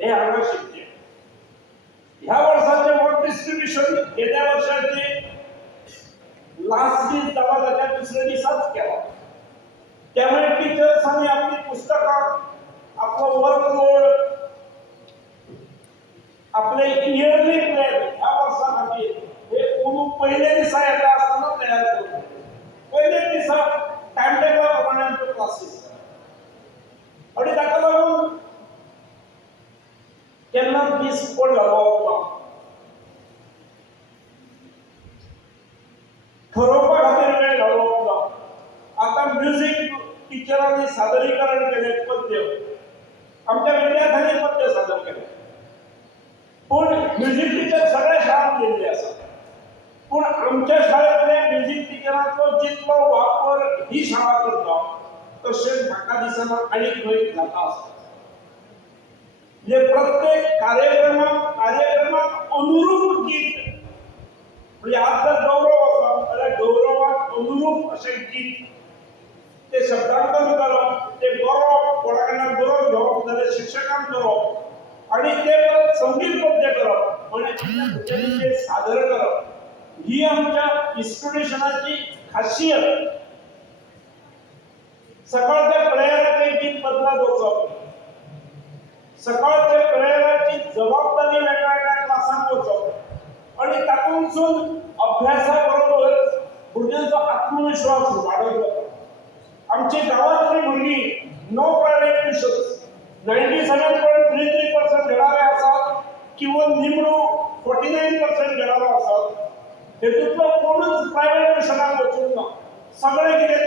हे हांगा शिकचे. ह्या वर्षाचे वर्क डिस्ट्रीब्युशन गेल्या वर्षाचे लास्ट दीस जावा त्याच्या दुसऱ्या दिवसाच केला. त्यामुळे टीचर्सांनी आपली पुस्तकं, आपलं वर्कलोड, आपले इयरली प्लॅन ह्या वर्षाखातीर हे कोण पहिले दिसा येता आसतना तयार करून पहिले दिसा टाइम टेबल प्रमाणे आमचे क्लासेस आणि ताका लागून केन्ना दीस पडला ठरोवपा खातीर वेळ घालोवप ना. आता म्युझिक टिचरांनी सादरीकरण केले पद्य, आमच्या विद्यार्थ्यांनी पद्य सादर केले. पण म्युझिक टिचर सगळ्या शाळांत गेल्ले आसा. पण आमच्या शाळेंतल्या म्युझिक टिचरांचो जितलो वापर ही शाळा करता तशेंच म्हाका दिसना आनी खंय जाता आसता. म्हणजे प्रत्येक कार्यक्रमाक अनुरूप गीत, म्हणजे आज जर गौरव आसा जाल्यार गौरवाक अनुरूप अशें गीत, ते शब्दांकन करप, ते बरोवप, कोणा कडल्यान बरोवन घेवप जाल्यार शिक्षकान करप आणि ते संगीत पद्य करप म्हणजे ते सादर करप ही आमच्या इन्स्टिट्यूशनाची खासियत. सकाळच्या प्रेयराचे गीत बदलत वचप, सकाळच्या प्रेयराची जबाबदारी वेगवेगळ्या क्लासांत वचप आणि तातूंतसून अभ्यासा बरोबर भुरग्यांचो आत्मविश्वास वाडत वता. आमची गांवांतली भुरगीं नो प्रायवेट ट्युशन्स 97.33% घेणारे आसात किंवा निमणो 49% घेणारे आसात. हेतूंतलो कोणूच प्रायवेट ट्युशनाक वचूंक ना. सगळे कितें